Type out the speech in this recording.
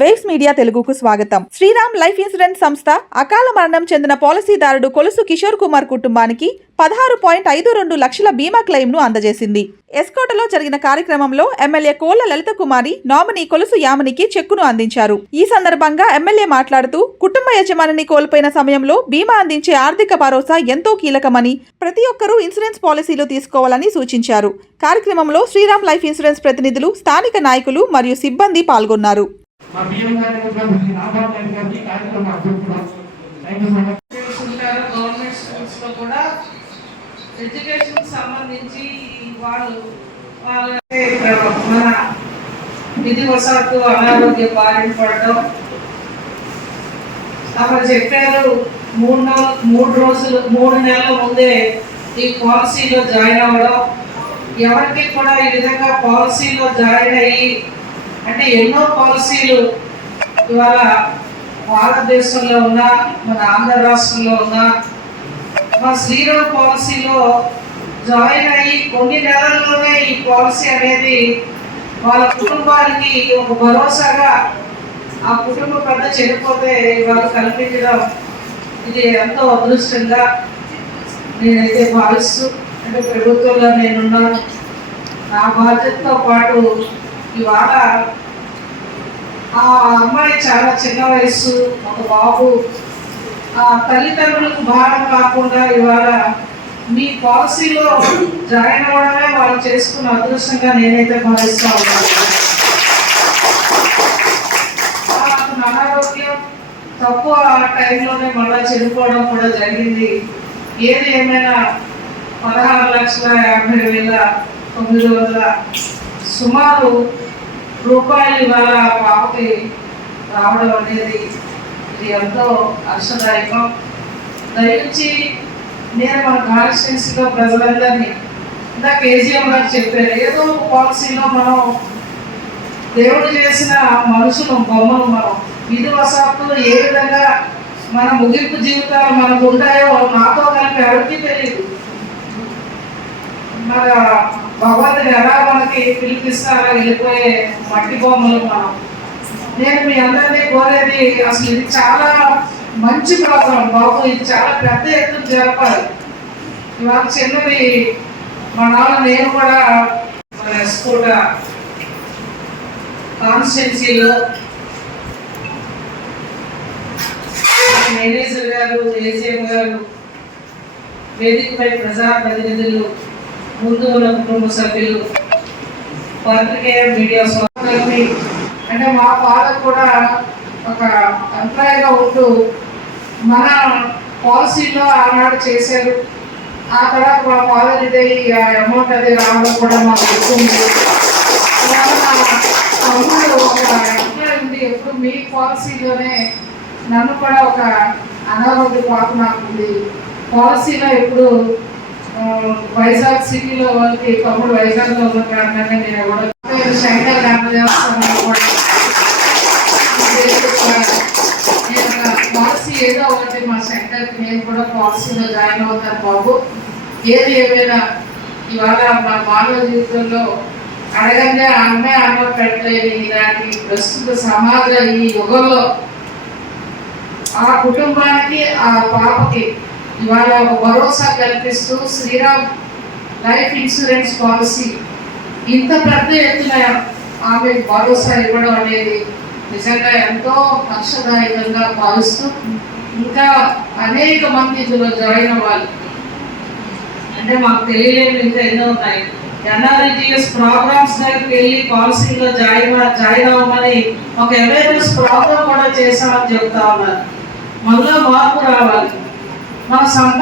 Waves media తెలుగుకు స్వాగతం. Sriram life insurance సంస్థ అకాల మరణం చెందిన పాలసీదారుడు కొలుసు కిషోర్ కుమార్ కుటుంబానికి 16.52 లక్షల బీమా క్లెయిమ్ ను అందజేసింది. ఎస్కోటలో జరిగిన కార్యక్రమంలో ఎమ్మెల్యే కోళ్ల లలిత కుమారి నామినీ కొలుసు యామినికి చెక్కును అందించారు. ఈ సందర్భంగా ఎమ్మెల్యే మాట్లాడుతూ కుటుంబ యజమానిని కోల్పోయిన సమయంలో బీమా అందించే ఆర్థిక భరోసా ఎంతో కీలకమని, ప్రతి ఒక్కరూ ఇన్సూరెన్స్ పాలసీలు తీసుకోవాలని సూచించారు. కార్యక్రమంలో శ్రీరామ్ లైఫ్ ఇన్సూరెన్స్ ప్రతినిధులు, స్థానిక నాయకులు మరియు సిబ్బంది పాల్గొన్నారు. గవర్నమెంట్ స్కూల్స్ లో కూడా ఎడ్యుకేషన్ సంబంధించి వాళ్ళు మన విధివశాత్తు అనారోగ్య బారిన పడటం, అక్కడ చెప్పారు 3 నెలల ముందే ఈ పాలసీలో జాయిన్ అవ్వడం. ఎవరికి కూడా ఈ విధంగా పాలసీలో జాయిన్ అయ్యి అంటే ఎన్నో పాలసీలు ఇవాళ భారతదేశంలో ఉన్న, మన ఆంధ్ర రాష్ట్రంలో ఉన్న మన శ్రీరామ్ పాలసీలో జాయిన్ అయ్యి కొన్ని నెలల్లోనే ఈ పాలసీ అనేది వాళ్ళ కుటుంబానికి ఒక భరోసాగా, ఆ కుటుంబ పెద్ద చనిపోతే వాళ్ళు కల్పించడం ఇది ఎంతో అదృష్టంగా నేనైతే భావిస్తూ, అంటే ప్రభుత్వంలో నేనున్నాను, నా బాధ్యతతో పాటు ఇవాళ ఆ అమ్మాయి చాలా చిన్న వయసు, ఒక బాబు, ఆ తల్లిదండ్రులకు భారం కాకుండా ఇవాళ మీ పాలసీలో జాయిన్ అవ్వడమే వాళ్ళు చేసుకున్న అదృష్టంగా నేనైతే భావిస్తూ ఉన్నాను. అనారోగ్యం తక్కువ టైంలోనే మళ్ళీ చనిపోవడం కూడా జరిగింది. ఏది ఏమైనా 16,50,900 సుమారు రూపాయలు ఇవాళ పాపకి రావడం అనేది ఇది ఎంతో హర్షదాయకం. దయచి నేను మన కాన్స్టిట్యున్సీలో ప్రజలందరినీ, ఇందాక కేజీఎం గారు చెప్పారు, ఏదో ఒక పాలసీలో మనం దేవుడు చేసిన మనుషులు, బొమ్మలు, మనం విధివశాత్తు ఏ విధంగా మన ముగింపు జీవితాలు మనకు ఉంటాయో నాతో కలిపి ఎవరికి తెలియదు. మన భగవంతుడు ఎలా మనకి పిలిపిస్తారో వెళ్ళిపోయే మట్టి బొమ్మలు మనం. నేను మీ అందరినీ కోరేది, అసలు ఇది చాలా మంచి ప్రోగ్రాం బాబు, ఇది చాలా పెద్ద ఎత్తున జరపాలి. ఇవాళ చిన్నది మా నాన్న, నేను కూడా మన ఎస్కోట కాన్స్టిట్యున్సీలో మేనేజర్ గారు, ఏసీఎం గారు, వేదికపై ప్రజాప్రతినిధులు, ముందు ఉన్న కుటుంబ సభ్యులు, పత్రికేయ మీడియా సోదరులని, అంటే మా ఫాదర్ కూడా ఒక ఎంప్లాయీగా ఉంటూ మన పాలసీలో ఆనాడు చేశారు. ఆ తర్వాత మా ఫాదర్ ఇదే అమౌంట్ అది రావడం కూడా మాకు గుర్తుంది. తమ్ముడు ఒక ఎంప్లాయీ ఉంది, ఎప్పుడు మీ పాలసీలోనే నన్ను కూడా ఒక అనారోగ్య పాప నాకు ఉంది. పాలసీలో ఎప్పుడు వైజాగ్ సిటీలో వాళ్ళకి, తమ్ముడు వైజాగ్లో ఉన్న కారణంగా నేను కూడా శంకర్ దేవస్థానంలో కూడా నేను పాలసీ ఏదో ఒకటి మా శంకర్కి నేను కూడా పాలసీలో జాయిన్ అవుతాను బాబు. ఏది ఏమైనా ఇవాళ మా మానవ జీవితంలో అడగందే అమ్మే అన్న పెట్టలేని ఇలాంటి ప్రస్తుత సమాజ ఈ యుగంలో ఆ కుటుంబానికి, ఆ పాపకి ఇవాళ ఒక భరోసా కల్పిస్తూ శ్రీరామ్ లైఫ్ ఇన్సూరెన్స్ పాలసీ ఇంత పెద్ద ఎత్తున ఆమె భరోసా ఇవ్వడం అనేది నిజంగా ఎంతో హర్షదాయకంగా భావిస్తూ, ఇంకా అనేక మంది ఇందులో జాయిన్ అవ్వాలి. అంటే మాకు తెలియలేని ఇంకా ఎన్నో ఉన్నాయి. ఎన్ఆర్ఈజీఎస్ ప్రోగ్రామ్స్ దగ్గరికి వెళ్ళి పాలసీలో జాయిన్ అవ్వమని ఒక అవేర్నెస్ ప్రోగ్రామ్ కూడా చేశామని చెప్తా ఉన్నారు. మనలో మార్పు రావాలి. మన